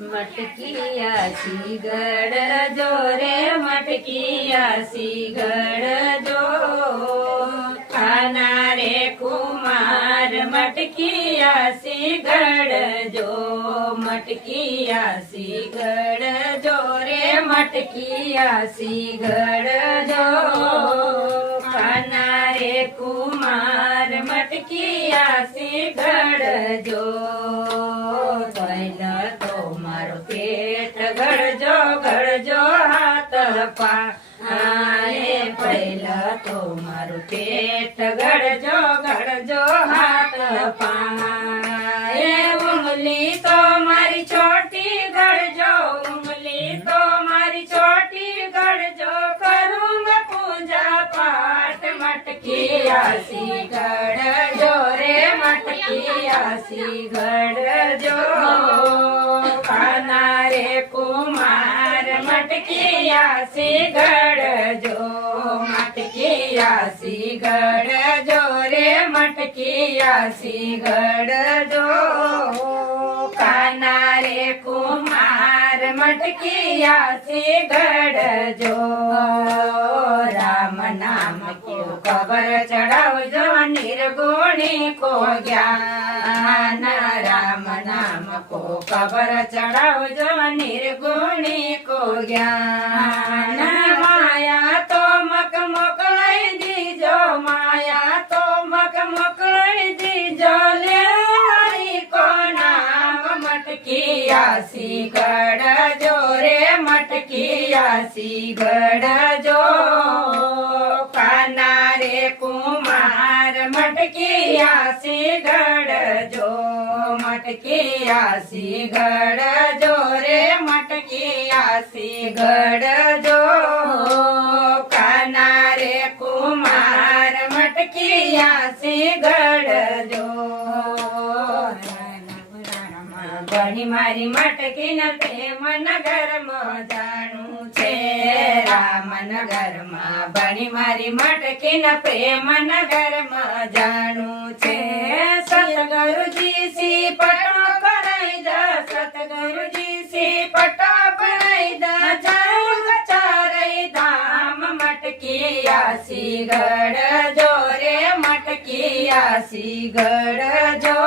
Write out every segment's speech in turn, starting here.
मटकिया सीगड़ जो रे मटकिया सीगड़ जो खाना रे कुमार मटकिया सीगड़ जो मटकिया सीगड़ जो रे मटकिया सीगड़ जो खाना रे कुमार मटकिया सीगड़ जो पहला तो मारो पेट गड़जो हाथ पाए पहला तो मारो पेट गड़जो हाथ पाए उंगली तो मारी छोटी गड़जो उंगली तो मारी छोटी गड़जो करूँगा पूजा पाठ मटकिया सीगड़ रे मटकिया सीगड़ खाना रे कुमार मटकिया सीगड़ मटकिया सीगड़ रे मटकिया सीगड़ खाना रे कुमार मटकिया सीगड़ राम नाम को कबर चढ़ावजो निर्गुणी को ज्ञान राम नाम को कबर चढ़ावजो निर्गुणी को ज्ञान माया तो मक मोकलाई दीजो माया तो मक मोकलाई दीजो ले हरि को नाम मटकिया सीगड़ जो रे मटकिया सीगड़ जो खाना रे कुमार मटकिया सीगड़ जो मटकिया सीगड़ जो रे मटकिया सीगड़ जो खाना रे कुमार मटकिया सीगड़ जो बनी मारी मटकी न प्रेम नगर में जाणू छे राम नगर में बनी मारी मटकी न प्रेम नगर में जाणू छे सतगुरु जी सी पटो बनाई दा सतगुरु जी सी पटो बनाई दा जाऊंगा चारई धाम मटकिया सीगड़ जो रे मटकिया सीगड़ जो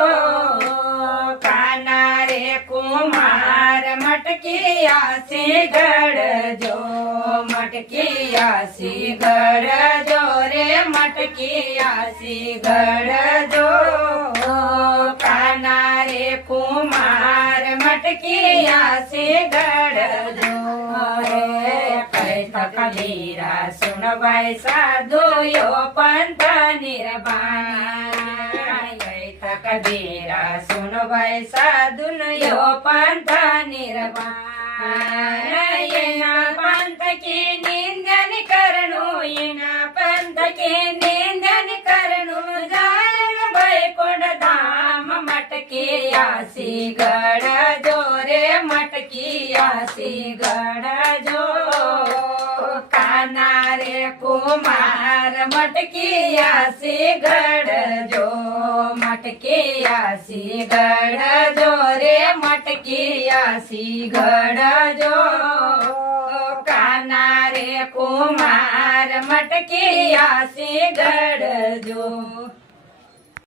खाना रे कुमार मटकिया सीगड़ जो मटकिया सीगड़ जो रे मटकिया सीगड़ जो खाना रे कुमार मटकिया सीगड़ जो कैथ कबीरा सुन भाई साधु यो पंथ निर्वाण कबीरा सुन भाई साधुन यो पंथ निर्वाण येना पंथ की निंदन करनु येना पंथ की निंदन करनु जान बैकुंठ धाम मटकिया सीगड़ जो रे मटकिया सीगड़ जो खाना रे कुमार मटकिया सीगड़ जो मटकिया सीगड़ जो रे मटकिया सीगड़ जो खाना रे कुमार मटकिया सीगड़ जो।